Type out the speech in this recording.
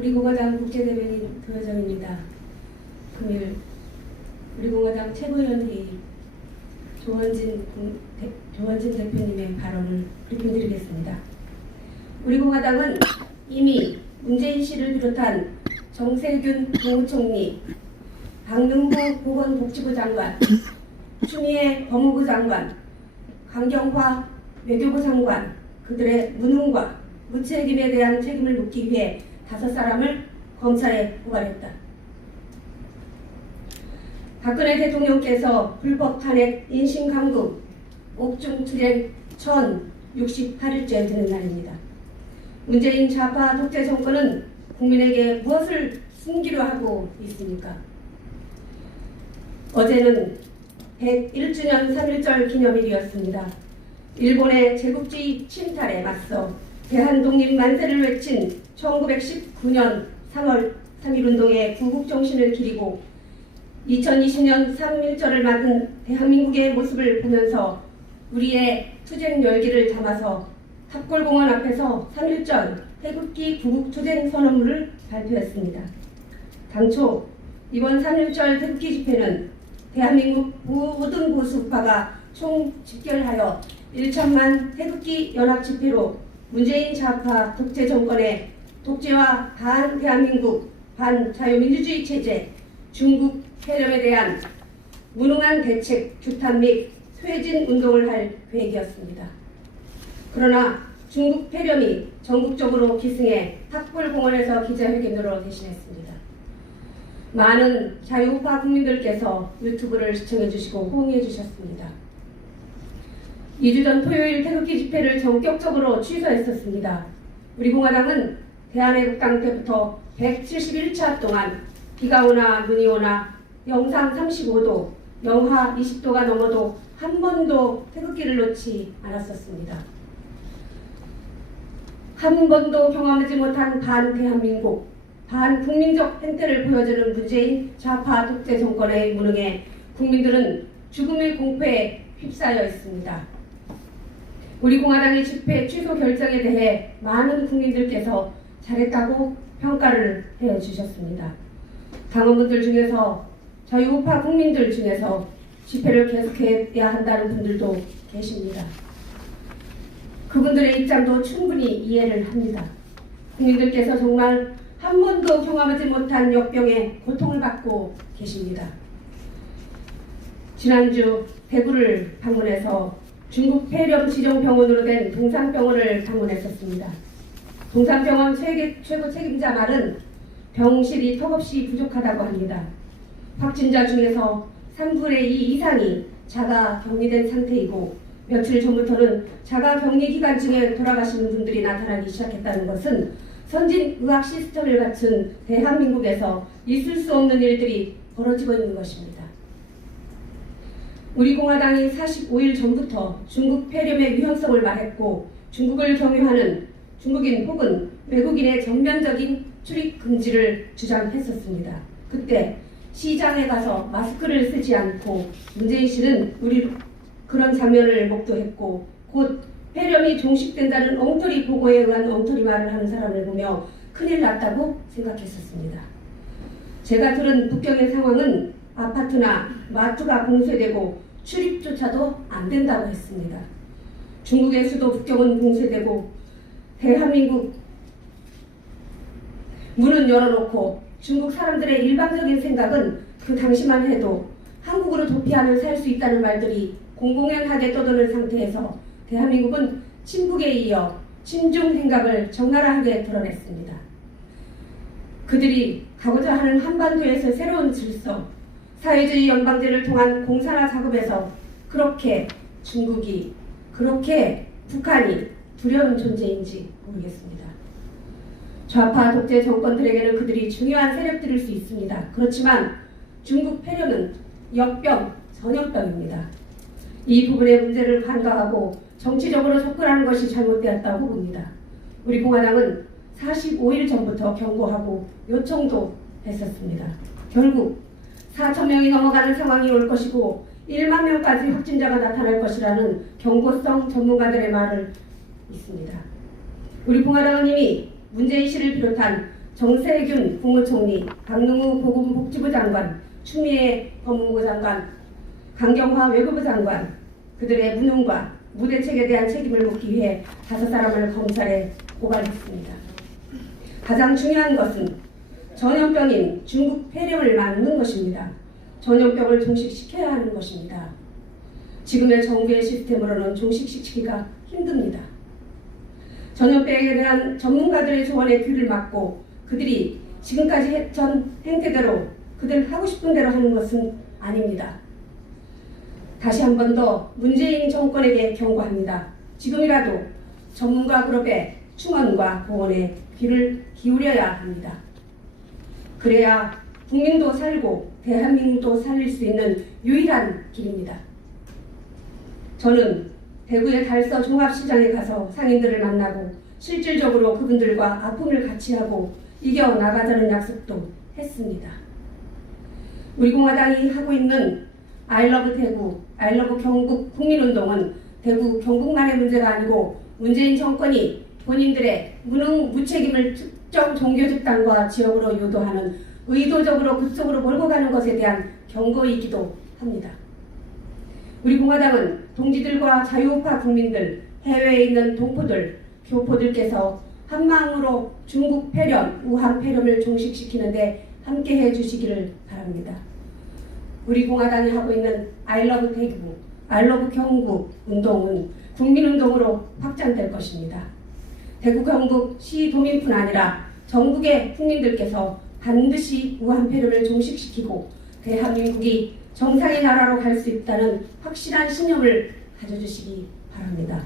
우리 공화당 국제대변인 도여정입니다. 금일 우리 공화당 최고위원회의 조원진 대표님의 발언을 브리핑드리겠습니다. 우리 공화당은 이미 문재인 씨를 비롯한 정세균 국무총리, 박능후 보건복지부 장관, 추미애 법무부 장관, 강경화 외교부 장관, 그들의 무능과 무책임에 대한 책임을 묻기 위해 5사람을 검찰에 고발했다. 박근혜 대통령께서 불법 탄핵, 인신감금, 옥중투쟁 1068일째 되는 날입니다. 문재인 좌파 독재 정권은 국민에게 무엇을 숨기려 하고 있습니까? 어제는 101주년 3.1절 기념일이었습니다. 일본의 제국주의 침탈에 맞서 대한독립 만세를 외친 1919년 3월 3.1운동의 구국정신을 기리고 2020년 3.1절을 맞은 대한민국의 모습을 보면서 우리의 투쟁 열기를 담아서 탑골공원 앞에서 3.1절 태극기 구국투쟁 선언문을 발표했습니다. 당초 이번 3.1절 태극기 집회는 대한민국 모든 보수파가 총 집결하여 1천만 태극기 연합 집회로 문재인 좌파 독재 정권의 독재와 반대한민국 반자유민주주의 체제, 중국 폐렴에 대한 무능한 대책 규탄 및 퇴진 운동을 할 계획이었습니다. 그러나 중국 폐렴이 전국적으로 기승해 탑골공원에서 기자회견으로 대신했습니다. 많은 자유우파 국민들께서 유튜브를 시청해 주시고 호응해 주셨습니다. 2주 전 토요일 태극기 집회를 전격적으로 취소했었습니다. 우리 공화당은 대한애국당 때부터 171차 동안 비가 오나 눈이 오나 영상 35도, 영하 20도가 넘어도 한 번도 태극기를 놓지 않았었습니다. 한 번도 경험하지 못한 반대한민국, 반국민적 행태를 보여주는 문재인 좌파 독재 정권의 무능에 국민들은 죽음의 공포에 휩싸여 있습니다. 우리 공화당의 집회 취소 결정에 대해 많은 국민들께서 잘했다고 평가를 해주셨습니다. 당원분들 중에서 자유우파 국민들 중에서 집회를 계속해야 한다는 분들도 계십니다. 그분들의 입장도 충분히 이해를 합니다. 국민들께서 정말 한 번도 경험하지 못한 역병의 고통을 받고 계십니다. 지난주 대구를 방문해서 중국 폐렴 지정병원으로 된 동산병원을 방문했었습니다. 동산병원 최고 책임자 말은 병실이 턱없이 부족하다고 합니다. 확진자 중에서 3분의 2 이상이 자가 격리된 상태이고 며칠 전부터는 자가 격리 기간 중에 돌아가시는 분들이 나타나기 시작했다는 것은 선진 의학 시스템을 갖춘 대한민국에서 있을 수 없는 일들이 벌어지고 있는 것입니다. 우리 공화당이 45일 전부터 중국 폐렴의 위험성을 말했고 중국을 경유하는 중국인 혹은 외국인의 전면적인 출입 금지를 주장했었습니다. 그때 시장에 가서 마스크를 쓰지 않고 문재인 씨는 우리 그런 장면을 목도했고 곧 폐렴이 종식된다는 엉터리 보고에 의한 엉터리 말을 하는 사람을 보며 큰일 났다고 생각했었습니다. 제가 들은 북경의 상황은 아파트나 마트가 봉쇄되고 출입조차도 안 된다고 했습니다. 중국의 수도 북경은 봉쇄되고 대한민국 문은 열어놓고 중국 사람들의 일방적인 생각은 그 당시만 해도 한국으로 도피하면 살 수 있다는 말들이 공공연하게 떠도는 상태에서 대한민국은 친북에 이어 친중 생각을 적나라하게 드러냈습니다. 그들이 가고자 하는 한반도에서 새로운 질서, 사회주의 연방제를 통한 공산화 작업에서 그렇게 중국이, 그렇게 북한이 두려운 존재인지 모르겠습니다. 좌파 독재 정권들에게는 그들이 중요한 세력들일 수 있습니다. 그렇지만 중국 폐렴은 역병, 전염병입니다. 이 부분의 문제를 간과하고 정치적으로 접근하는 것이 잘못되었다고 봅니다. 우리 공화당은 45일 전부터 경고하고 요청도 했었습니다. 결국 4,000명이 넘어가는 상황이 올 것이고 1만 명까지 확진자가 나타날 것이라는 경고성 전문가들의 말을 있습니다. 우리 공화당은 이미 문재인 씨를 비롯한 정세균 국무총리, 박능우 보건복지부 장관, 추미애 법무부 장관, 강경화 외교부 장관, 그들의 무능과 무대책에 대한 책임을 묻기 위해 5사람을 검찰에 고발했습니다. 가장 중요한 것은 전염병인 중국 폐렴을 막는 것입니다. 전염병을 종식시켜야 하는 것입니다. 지금의 정부의 시스템으로는 종식시키기가 힘듭니다. 전염병에 대한 전문가들의 조언에 귀를 막고 그들이 지금까지 했던 행태대로 그들 하고 싶은 대로 하는 것은 아닙니다. 다시 한 번 더 문재인 정권에게 경고합니다. 지금이라도 전문가 그룹의 충언과 고언에 귀를 기울여야 합니다. 그래야 국민도 살고 대한민국도 살릴 수 있는 유일한 길입니다. 저는 대구의 달서 종합시장에 가서 상인들을 만나고 실질적으로 그분들과 아픔을 같이 하고 이겨나가자는 약속도 했습니다. 우리 공화당이 하고 있는 아이러브 대구, 아이러브 경북 국민운동은 대구 경북만의 문제가 아니고 문재인 정권이 본인들의 무능 무책임을 특정 종교 집단과 지역으로 유도하는 의도적으로 그쪽으로 몰고 가는 것에 대한 경고이기도 합니다. 우리 공화당은 동지들과 자유우파 국민들, 해외에 있는 동포들, 교포들께서 한마음으로 중국 폐렴, 우한 폐렴을 종식시키는데 함께해 주시기를 바랍니다. 우리 공화당이 하고 있는 아이러브 대구, 아이러브 경북 운동은 국민운동으로 확장될 것입니다. 대구 경북 시도민뿐 아니라 전국의 국민들께서 반드시 우한 폐렴을 종식시키고 대한민국이 정상의 나라로 갈 수 있다는 확실한 신념을 가져주시기 바랍니다.